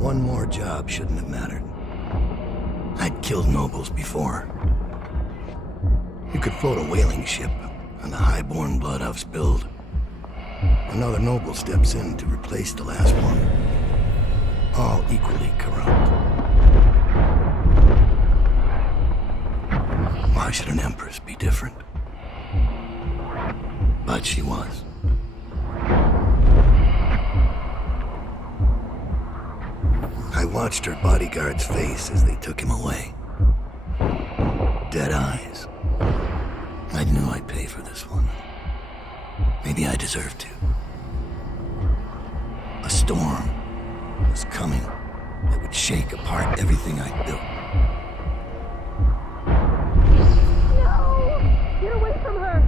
One more job shouldn't have mattered. I'd killed nobles before. You could float a whaling ship on the high-born blood I've spilled. Another noble steps in to replace the last one. All equally corrupt. Why should an empress be different? But she was. I watched her bodyguard's face as they took him away. Dead eyes. I knew I'd pay for this one. Maybe I deserved to. A storm was coming that would shake apart everything I'd built. No! Get away from her!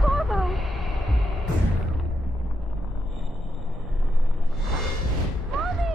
Corvo! Mommy!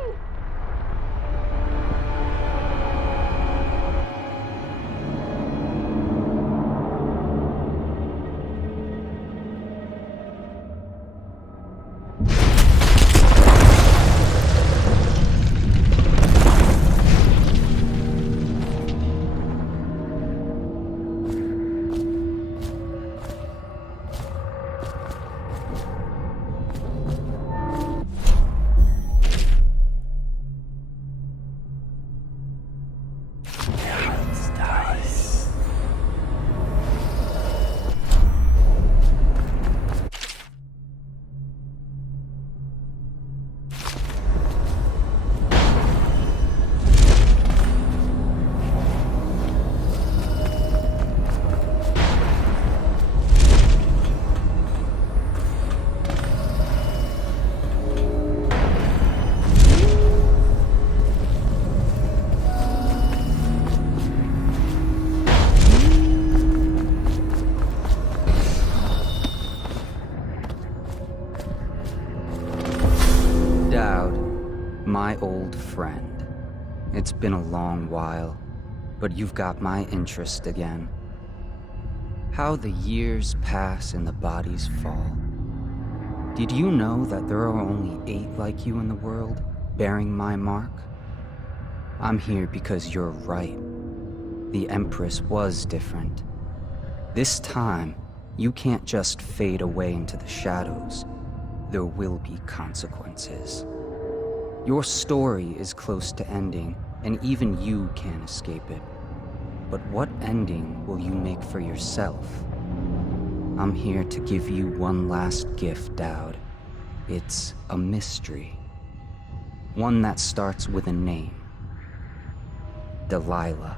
My old friend. It's been a long while, but you've got my interest again. How the years pass and the bodies fall. Did you know that there are only 8 like you in the world, bearing my mark? I'm here because you're right. The Empress was different. This time, you can't just fade away into the shadows. There will be consequences. Your story is close to ending, and even you can't escape it. But what ending will you make for yourself? I'm here to give you one last gift, Dowd. It's a mystery. One that starts with a name. Delilah.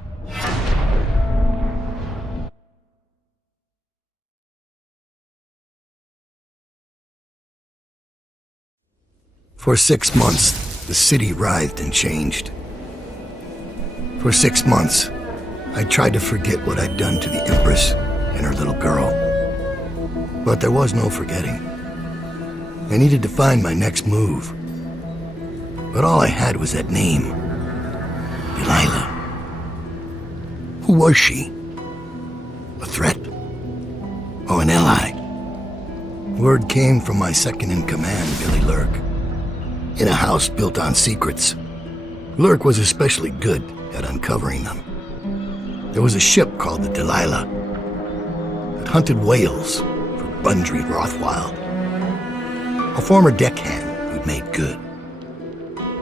For 6 months, the city writhed and changed. For 6 months, I tried to forget what I'd done to the Empress and her little girl. But there was no forgetting. I needed to find my next move. But all I had was that name. Delilah. Who was she? A threat? Or an ally? Word came from my second-in-command, Billy Lurk. In a house built on secrets. Lurk was especially good at uncovering them. There was a ship called the Delilah that hunted whales for Bundry Rothwild, a former deckhand who'd made good.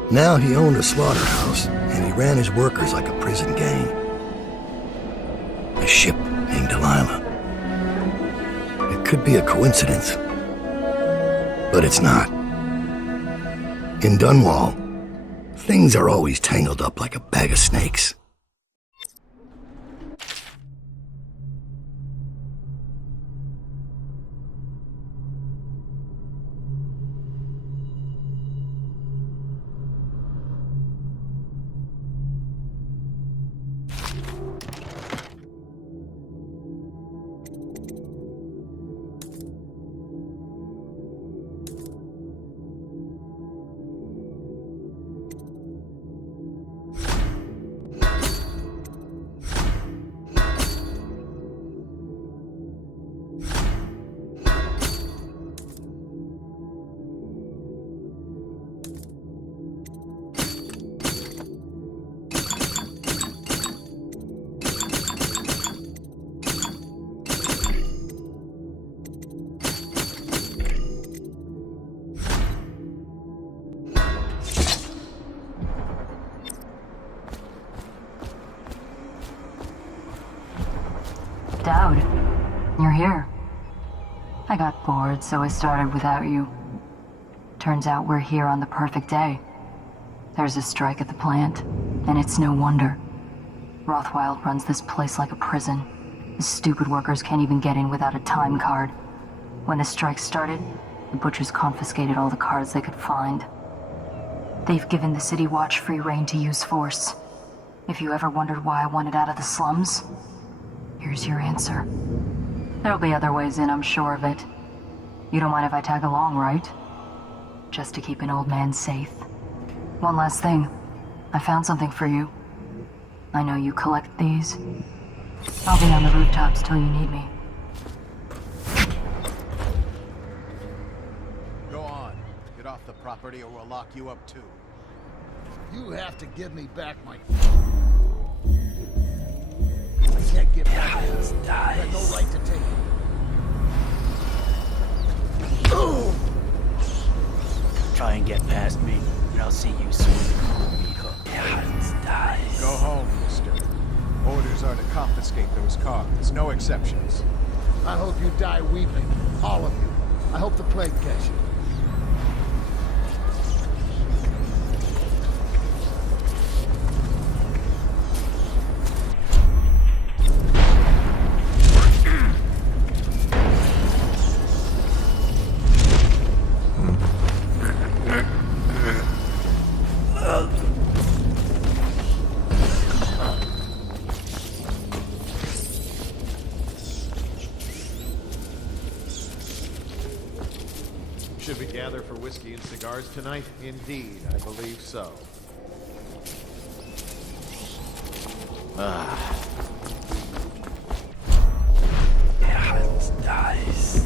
Now he owned a slaughterhouse, and he ran his workers like a prison gang. A ship named Delilah. It could be a coincidence, but it's not. In Dunwall, things are always tangled up like a bag of snakes. You're here. I got bored, so I started without you. Turns out we're here on the perfect day. There's a strike at the plant, and it's no wonder. Rothwild runs this place like a prison. The stupid workers can't even get in without a time card. When the strike started, the butchers confiscated all the cards they could find. They've given the City Watch free rein to use force. If you ever wondered why I wanted out of the slums, here's your answer. There'll be other ways in, I'm sure of it. You don't mind if I tag along, right? Just to keep an old man safe. One last thing. I found something for you. I know you collect these. I'll be on the rooftops till you need me. Go on. Get off the property or we'll lock you up too. You have to give me back my... I can't get back this. I have no right to take it. Try and get past me, and I'll see you soon. Go home, mister. Orders are to confiscate those cards, no exceptions. I hope you die weeping, all of you. I hope the plague gets you. Should we gather for whiskey and cigars tonight? Indeed, I believe so. Dies.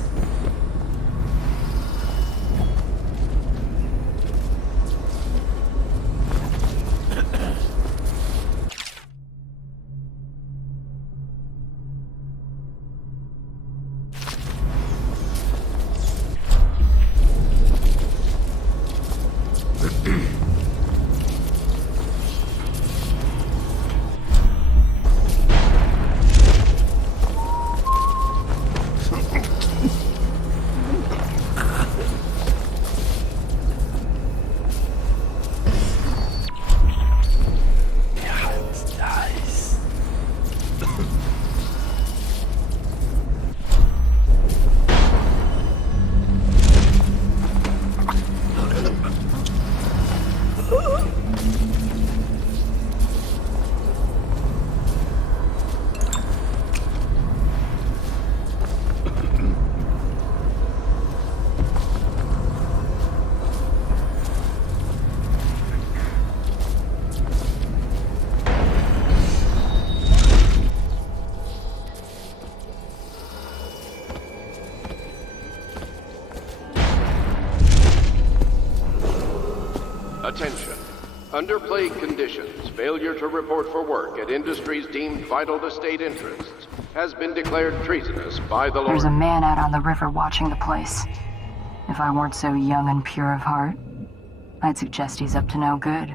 Attention. Under plague conditions, failure to report for work at industries deemed vital to state interests has been declared treasonous by the Lord. There's a man out on the river watching the place. If I weren't so young and pure of heart, I'd suggest he's up to no good.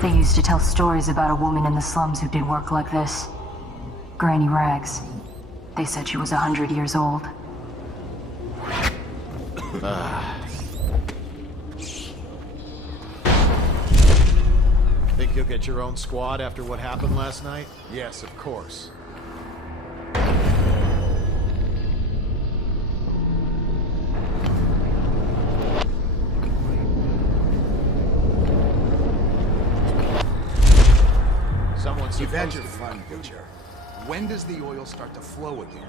They used to tell stories about a woman in the slums who did work like this. Granny Rags. They said she was 100 years old. Think you'll get your own squad after what happened last night? Yes, of course. You've had your fun, Butcher. When does the oil start to flow again?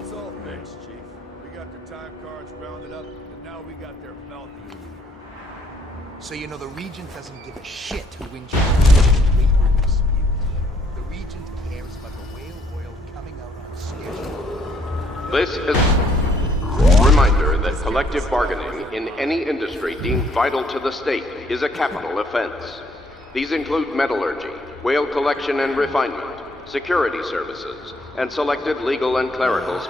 It's all fixed, Chief. We got their time cards rounded up, and now we got their bounty. So you know the Regent doesn't give a shit who wins your labor dispute. The Regent cares about the whale oil coming out on schedule. This is a reminder that collective bargaining in any industry deemed vital to the state is a capital offense. These include metallurgy, whale collection and refinement, security services, and selected legal and clerical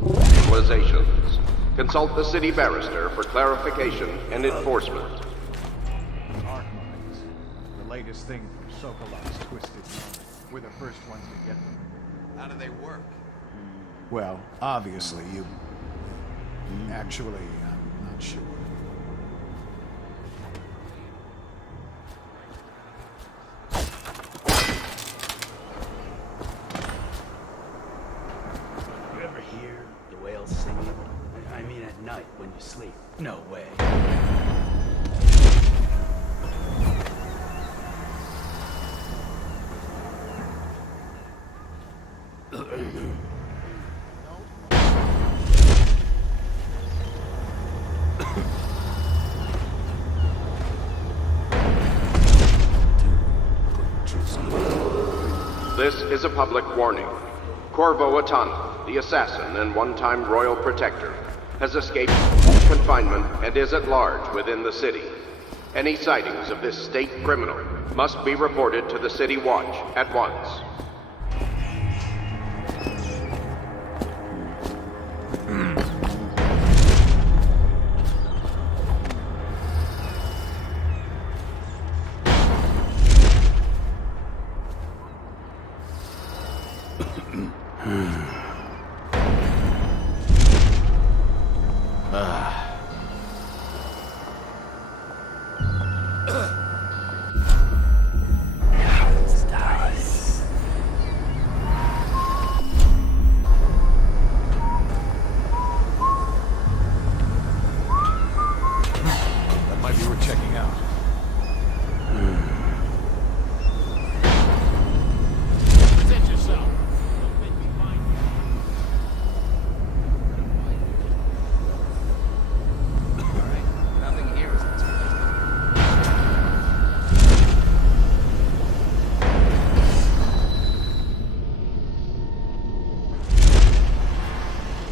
specializations. Consult the city barrister for clarification and enforcement. Arc mines. The latest thing from Sokolok's twisted mind. We're the first ones to get them. How do they work? Well, obviously you... Actually, I'm not sure. You ever hear the whales singing? I mean at night when you sleep. No way. This is a public warning. Corvo Atana, the assassin and one-time royal protector, has escaped confinement and is at large within the city. Any sightings of this state criminal must be reported to the City Watch at once. That might be worth checking out. Present yourself. Don't make me find you. Alright, nothing here is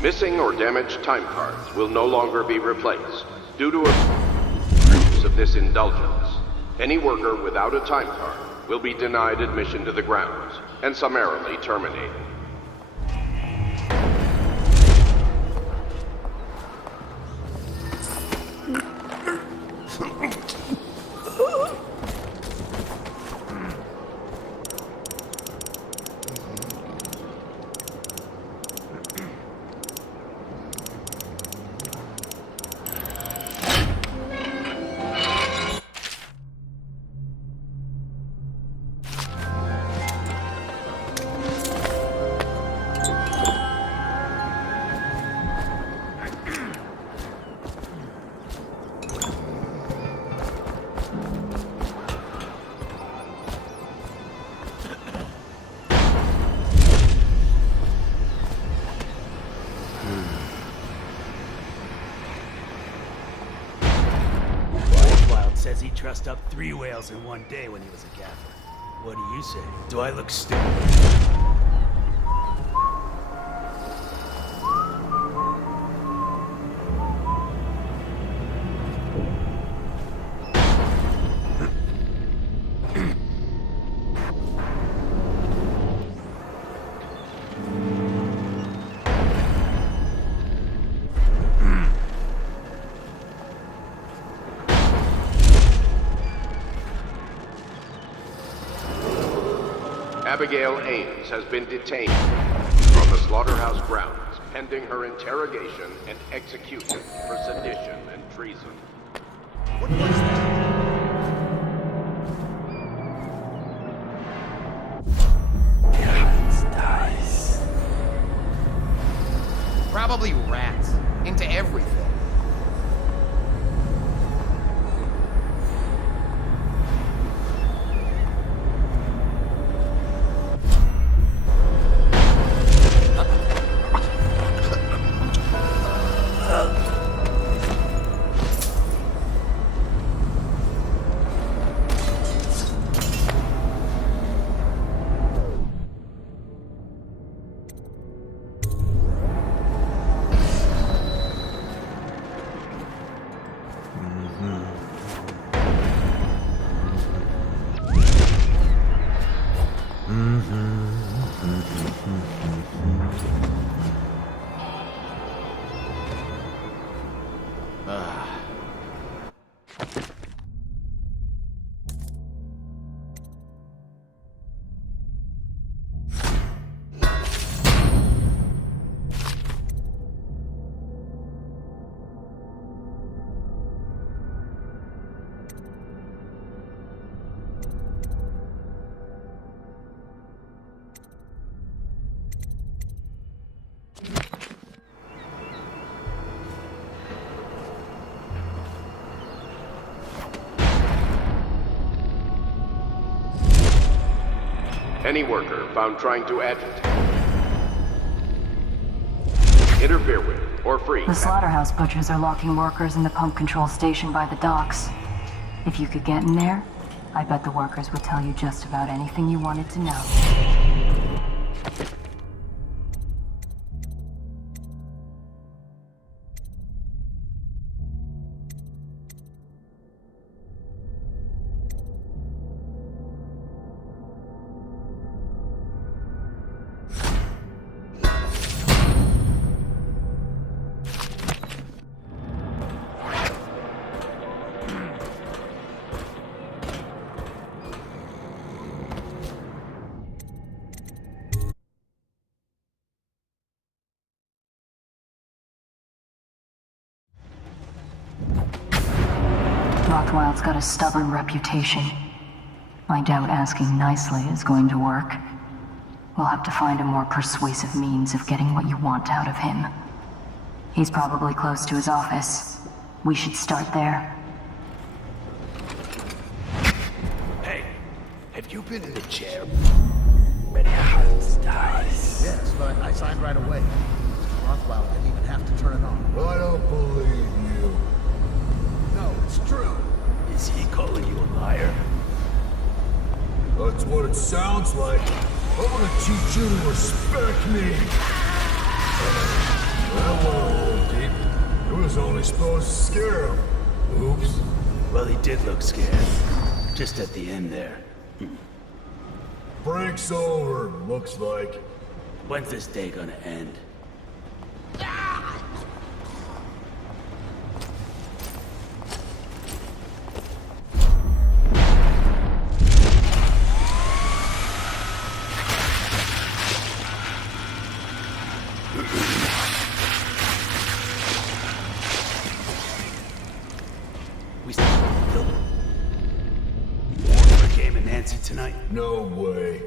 Missing or damaged time cards will no longer be replaced due to abuse of this indulgence. Any worker without a time card will be denied admission to the grounds and summarily terminated. Says he trussed up 3 whales in one day when he was a gaffer. What do you say? Do I look stupid? Abigail Ames has been detained from the slaughterhouse grounds, pending her interrogation and execution for sedition and treason. What was that? probably rats. Into everything. Any worker found trying to interfere with or free. The slaughterhouse butchers are locking workers in the pump control station by the docks. If you could get in there, I bet the workers would tell you just about anything you wanted to know. Rothwild's got a stubborn reputation. I doubt asking nicely is going to work. We'll have to find a more persuasive means of getting what you want out of him. He's probably close to his office. We should start there. Hey, have you been in the chair? Yes, but I signed right away. Rothwell didn't even have to turn it on. I don't believe you. No, it's true. Is he calling you a liar? That's what it sounds like. I want to teach you to respect me. That went a little deep. It was only supposed to scare him. Oops. Well, he did look scared. Just at the end there. Break's over, looks like. When's this day gonna end? We still killed him. For a game of Nancy tonight? No way.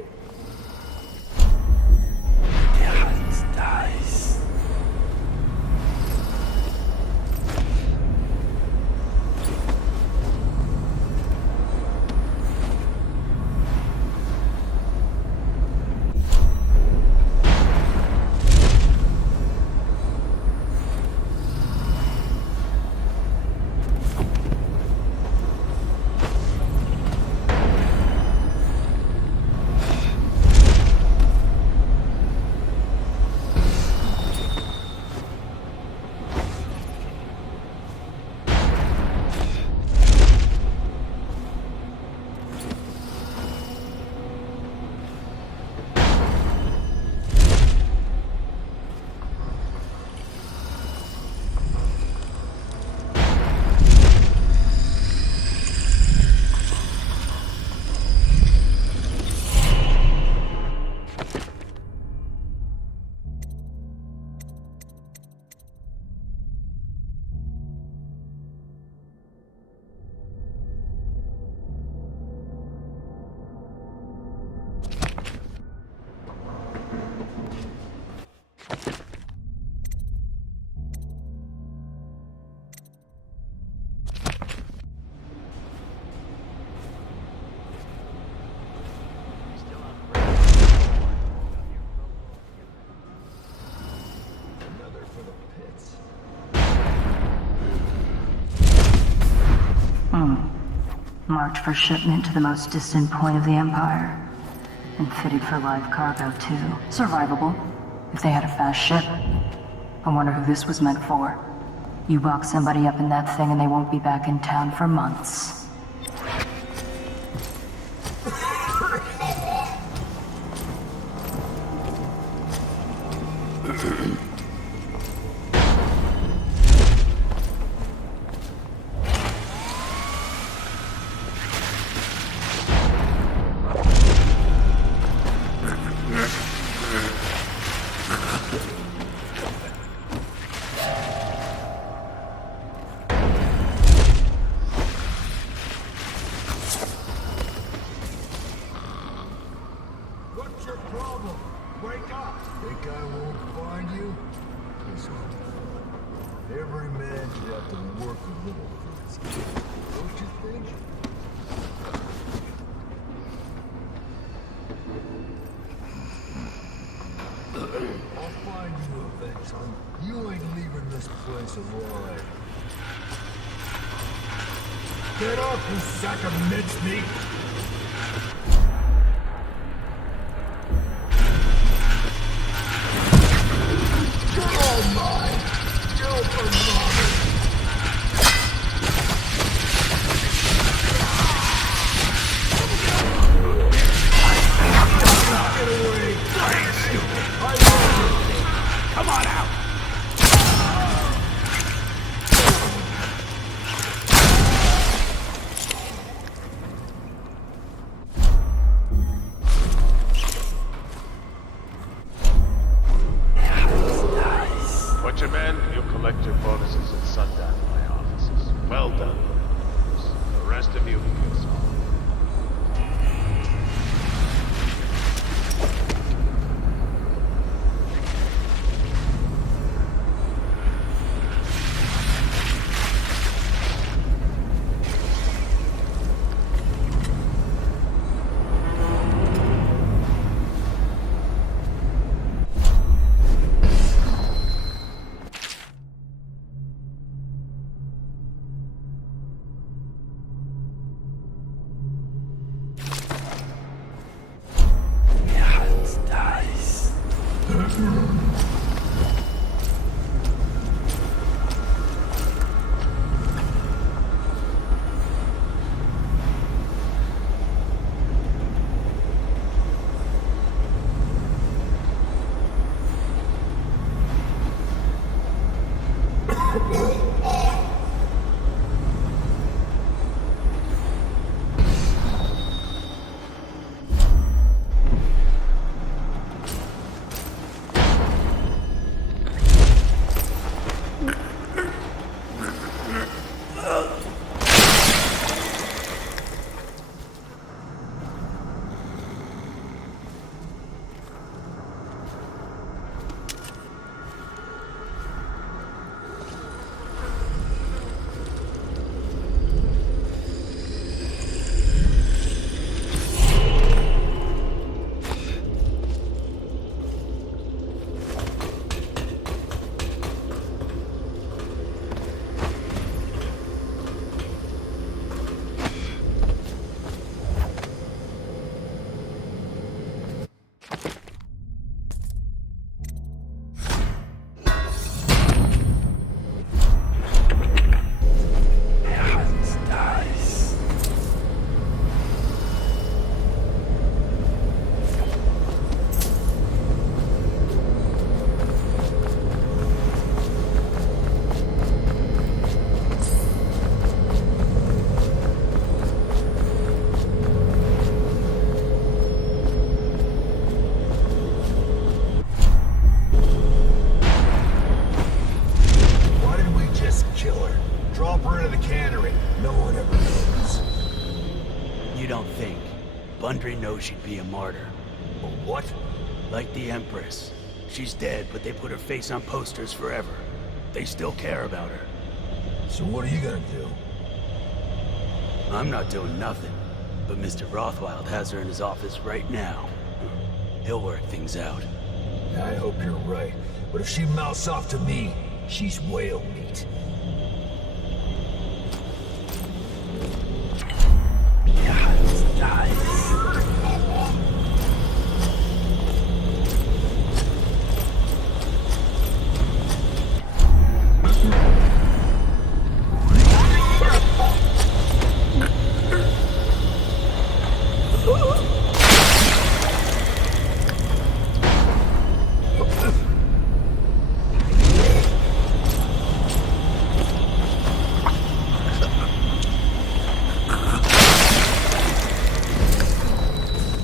Marked for shipment to the most distant point of the Empire. And fitted for live cargo, too. Survivable, if they had a fast ship. I wonder who this was meant for. You box somebody up in that thing and they won't be back in town for months. place alive. Get up, you sack of mincemeat! Oh my! Go for mine! Get away! Come on out! Butcherman, you collect your bonuses at sundown in my offices. Well done. The rest of you can get some. Bundry knows she'd be a martyr. A what? Like the Empress. She's dead, but they put her face on posters forever. They still care about her. So what are you gonna do? I'm not doing nothing. But Mr. Rothwild has her in his office right now. He'll work things out. I hope you're right. But if she mouths off to me, she's whale meat.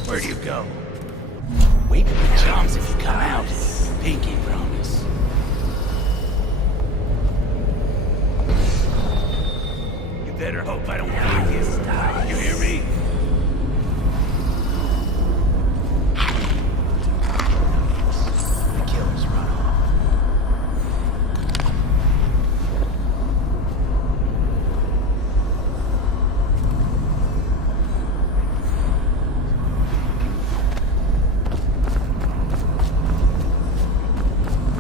Where'd you go? Wake up the chums if you come out. Pinky promise. You better hope I don't find you. You hear me? The killer's run off.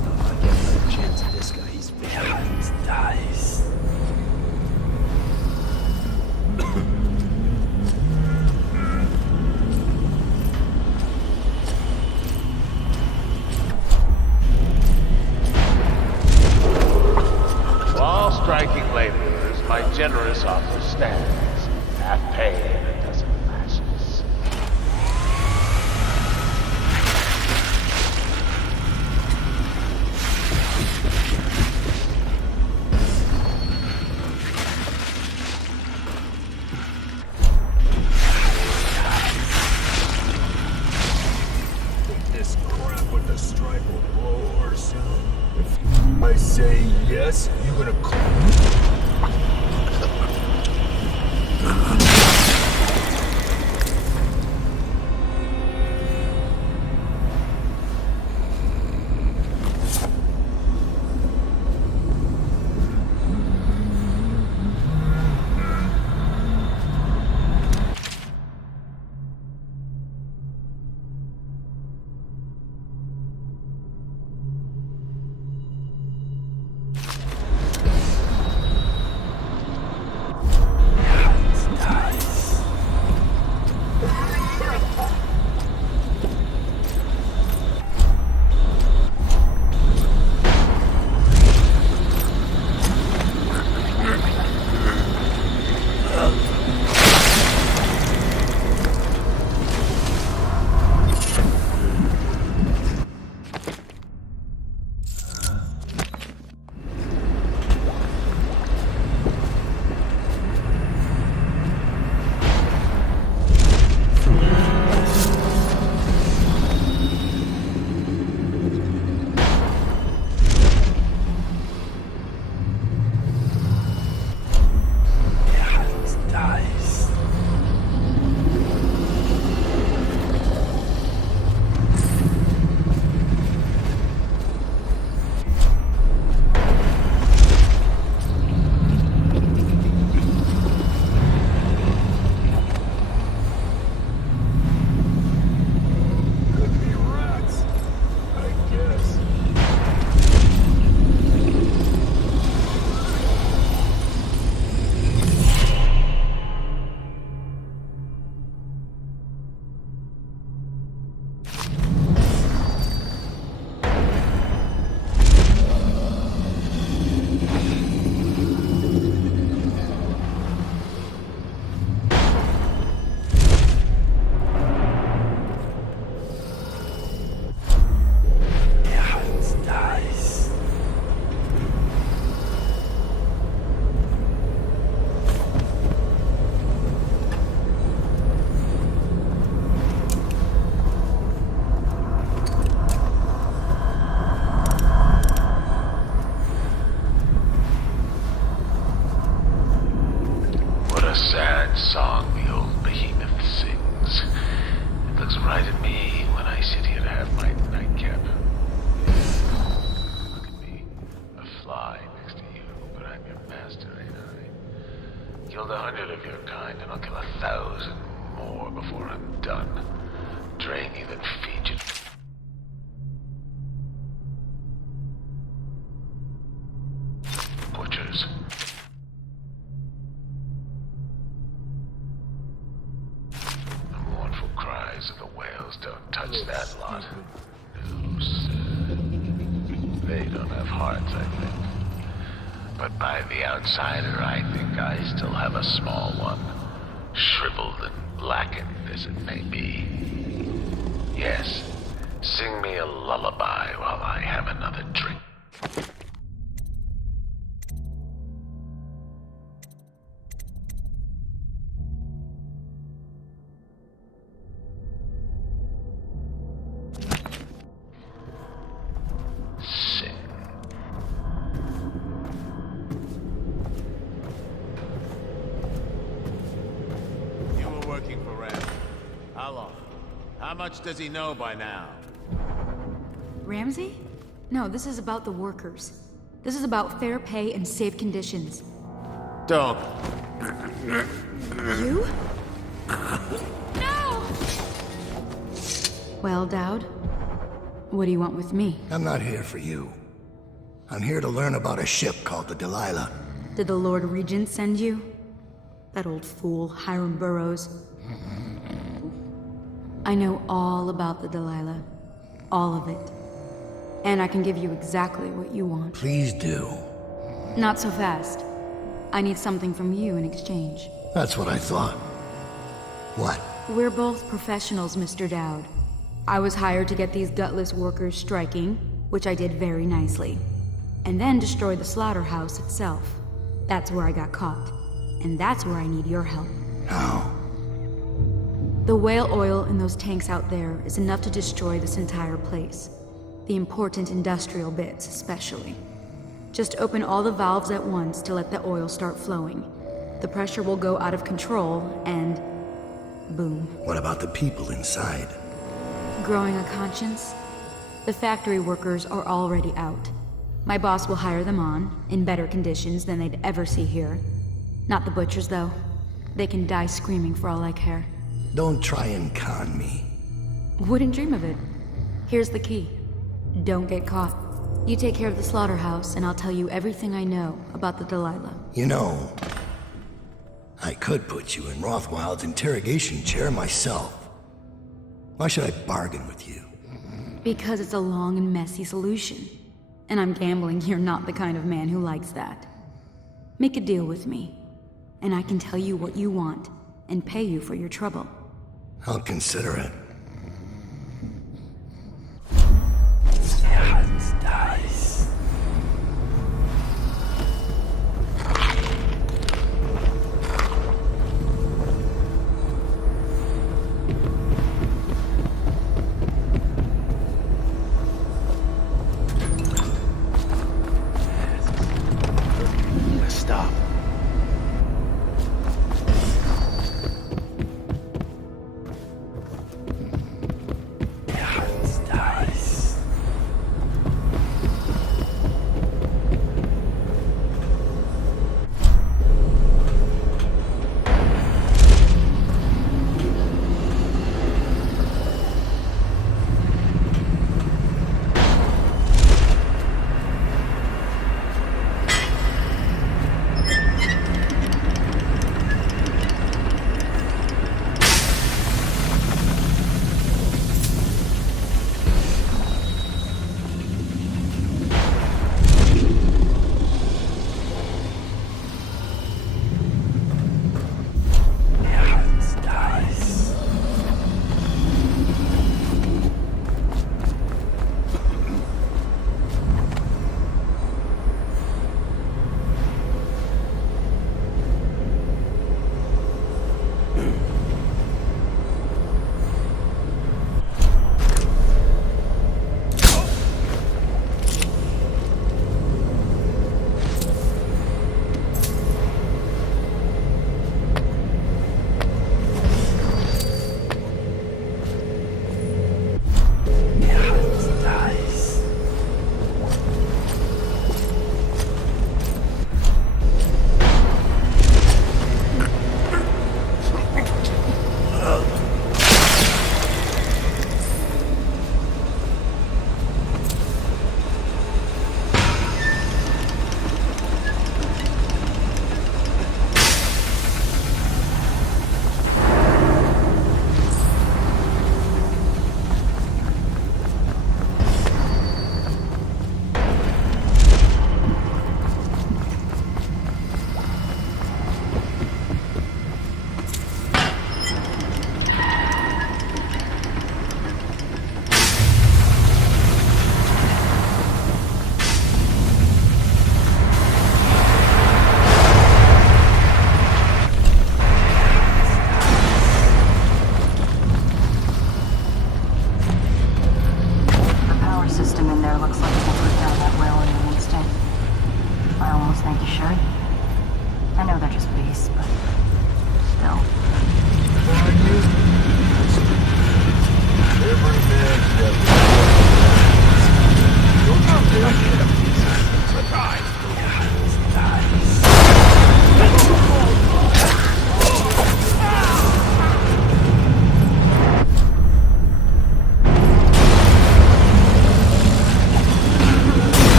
If I get another chance at this guy, he's finished. my generous offer stands. Half pay and a dozen lashes. This crap with the stripe will blow over soon. If I say yes, you gonna call me? Killed 100 of your kind, and I'll kill 1,000 more before I'm done. Drain you, then feed you. Butchers. The mournful cries of the whales don't touch that lot. No, sir. They don't have hearts, I think. But by the outsider, I think I still have a small one. Shriveled and blackened as it may be. Yes, sing me a lullaby while I have another drink. How much does he know by now? Ramsey? No, this is about the workers. This is about fair pay and safe conditions. Don't. You? No! Well, Dowd, what do you want with me? I'm not here for you. I'm here to learn about a ship called the Delilah. Did the Lord Regent send you? That old fool, Hiram Burrows. I know all about the Delilah. All of it. And I can give you exactly what you want. Please do. Not so fast. I need something from you in exchange. That's what I thought. What? We're both professionals, Mr. Dowd. I was hired to get these gutless workers striking, which I did very nicely. And then destroy the slaughterhouse itself. That's where I got caught. And that's where I need your help. How? The whale oil in those tanks out there is enough to destroy this entire place. The important industrial bits, especially. Just open all the valves at once to let the oil start flowing. The pressure will go out of control, and boom. What about the people inside? Growing a conscience? The factory workers are already out. My boss will hire them on, in better conditions than they'd ever see here. Not the butchers, though. They can die screaming for all I care. Don't try and con me. Wouldn't dream of it. Here's the key. Don't get caught. You take care of the slaughterhouse, and I'll tell you everything I know about the Delilah. You know, I could put you in Rothwild's interrogation chair myself. Why should I bargain with you? Because it's a long and messy solution. And I'm gambling you're not the kind of man who likes that. Make a deal with me, and I can tell you what you want, and pay you for your trouble. I'll consider it. Nice. Stop.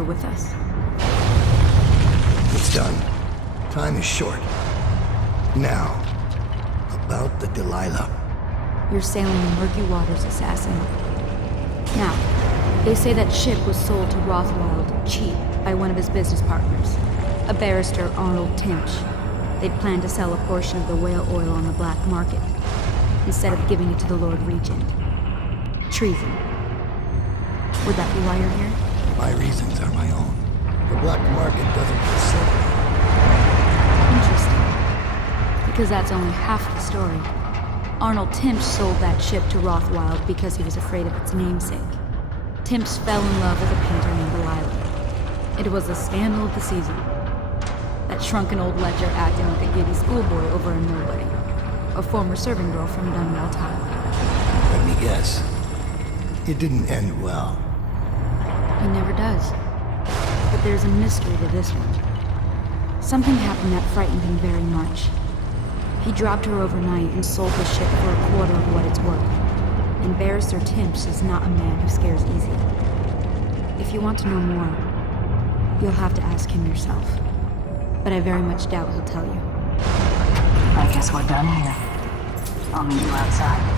longer with us. It's done. Time is short. Now, about the Delilah. You're sailing in murky waters, assassin. Now, they say that ship was sold to Rothwild cheap by one of his business partners, a barrister, Arnold Timch. They'd planned to sell a portion of the whale oil on the black market, instead of giving it to the Lord Regent. Treason. Would that be why you're here? My reasons are my own. The black market doesn't consider me. Interesting. Because that's only half the story. Arnold Timch sold that ship to Rothwild because he was afraid of its namesake. Timch fell in love with a painter named Delilah. It was the scandal of the season. That shrunken old ledger acting like a giddy schoolboy over a nobody. A former serving girl from Dunwall Tower. Let me guess. It didn't end well. It never does. But there's a mystery to this one. Something happened that frightened him very much. He dropped her overnight and sold the ship for a quarter of what it's worth. And Barrister Timch is not a man who scares easy. If you want to know more, you'll have to ask him yourself. But I very much doubt he'll tell you. I guess we're done here. I'll meet you outside.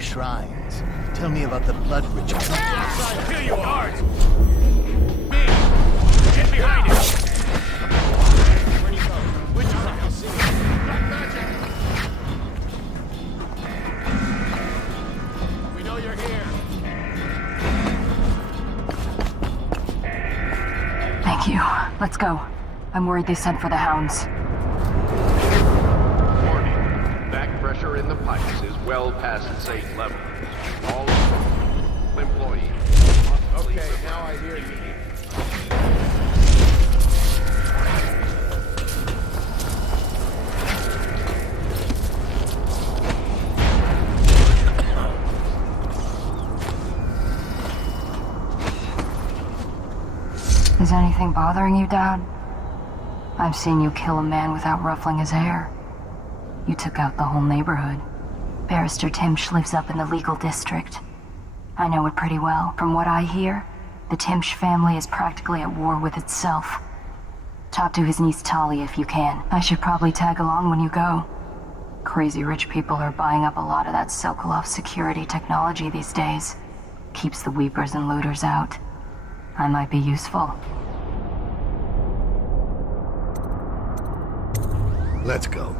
Shrines. Tell me about the blood ritual. Here you are! Me! Get behind him! Where'd he go? Witches, I can see him. Black magic! We know you're here. Thank you. Let's go. I'm worried they sent for the hounds. Pressure in the pipes is well past safe level. All employees. Okay, now I hear you. Is anything bothering you, Dad? I've seen you kill a man without ruffling his hair. You took out the whole neighborhood. Barrister Timch lives up in the legal district. I know it pretty well. From what I hear, the Timch family is practically at war with itself. Talk to his niece Tali if you can. I should probably tag along when you go. Crazy rich people are buying up a lot of that Sokolov security technology these days. Keeps the weepers and looters out. I might be useful. Let's go.